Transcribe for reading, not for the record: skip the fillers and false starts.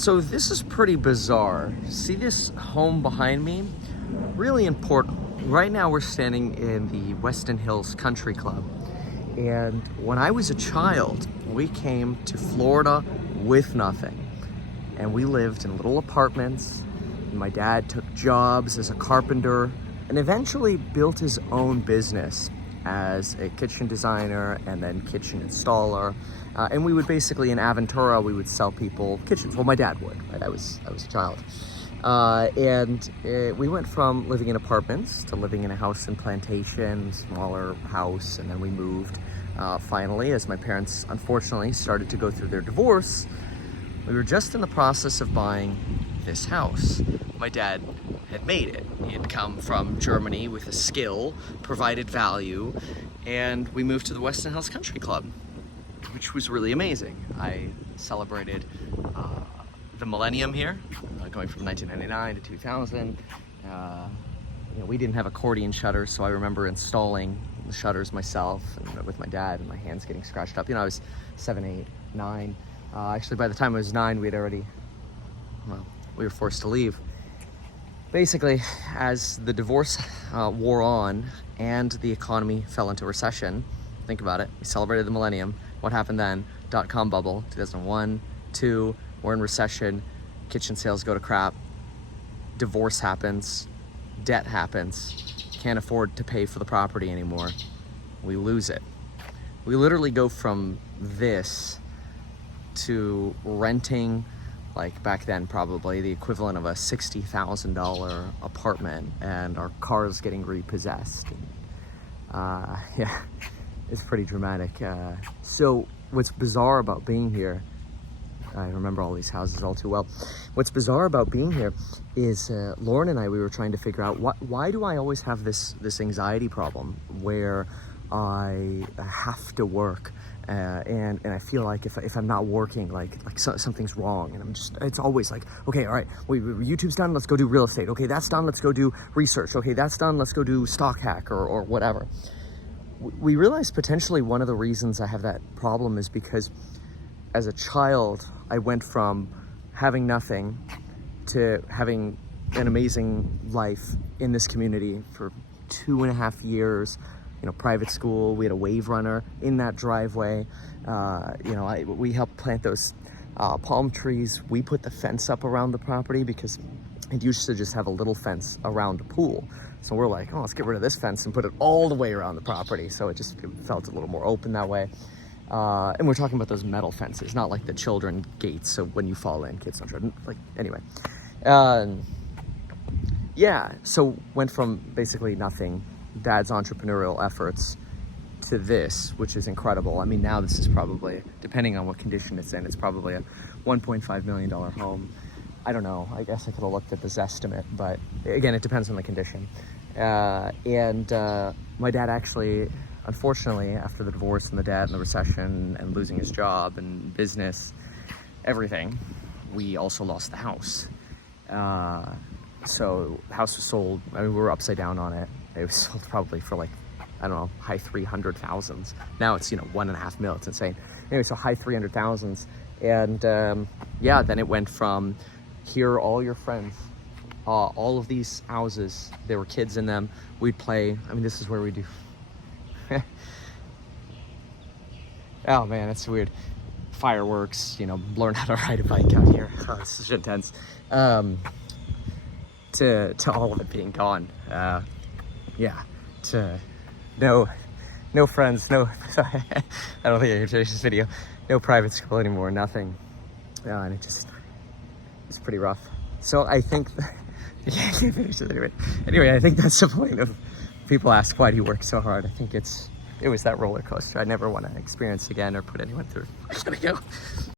So this is pretty bizarre. See this home behind me? Really important. Right now we're standing in the Weston Hills Country Club. And when I was a child, we came to Florida with nothing. And we lived in little apartments. And my dad took jobs as a carpenter and eventually built his own business as a kitchen designer and then kitchen installer. And we would basically, in Aventura, we would sell people kitchens. Well, my dad would, right? I was a child. We went from living in apartments to living in a house in Plantation, smaller house, and then we moved. Finally, as my parents, unfortunately, started to go through their divorce, we were just in the process of buying this house. My dad had made it. He had come from Germany with a skill, provided value, and we moved to the Weston Hills Country Club, which was really amazing. I celebrated the millennium here, going from 1999 to 2000. We didn't have accordion shutters, so I remember installing the shutters myself and with my dad, and my hands getting scratched up. I was 7, 8, 9. Actually, by the time I was 9, we were forced to leave. Basically, as the divorce wore on and the economy fell into recession, think about it, we celebrated the millennium. What happened then? .com bubble, 2001, 2, we're in recession, kitchen sales go to crap, divorce happens, debt happens, can't afford to pay for the property anymore, we lose it. We literally go from this to renting, like back then probably the equivalent of a $60,000 apartment, and our cars getting repossessed. Yeah, it's pretty dramatic. So what's bizarre about being here, I remember all these houses all too well. What's bizarre about being here is Lauren and I, we were trying to figure out why do I always have this anxiety problem where I have to work and I feel like if I'm not working, like something's wrong, and it's always like, okay, all right, YouTube's done, let's go do real estate. Okay, that's done, let's go do research. Okay, that's done, let's go do stock hack or whatever. We realized potentially one of the reasons I have that problem is because as a child, I went from having nothing to having an amazing life in this community for 2.5 years. Private school, we had a wave runner in that driveway. We helped plant those palm trees. We put the fence up around the property because it used to just have a little fence around the pool. So we're like, oh, let's get rid of this fence and put it all the way around the property. So it felt a little more open that way. And we're talking about those metal fences, not like the children gates. So when you fall in, kids don't try. Anyway. So went from basically nothing, Dad's entrepreneurial efforts, to this, which is incredible. I mean, now this is probably, depending on what condition it's in, it's probably a $1.5 million home. I don't know. I guess I could have looked at this estimate, but again, it depends on the condition. My dad actually, unfortunately, after the divorce and the debt and the recession and losing his job and business, everything, we also lost the house. So the house was sold. I mean, we were upside down on it. It was sold probably for high 300,000s. Now it's, 1.5 mil. It's insane. Anyway, so high 300,000s. And then it went from here are all your friends. All of these houses, there were kids in them. We'd play. I mean, this is where we do. Oh man, that's weird. Fireworks, learn how to ride a bike out here. Oh, this is intense. To all of it being gone. To no friends, no, sorry, I don't think I can finish this video. No private school anymore, nothing. And it's pretty rough. So I think, I can't finish it anyway, I think that's the point of people ask, why do you work so hard? I think it was that roller coaster I never want to experience again or put anyone through. I gotta go.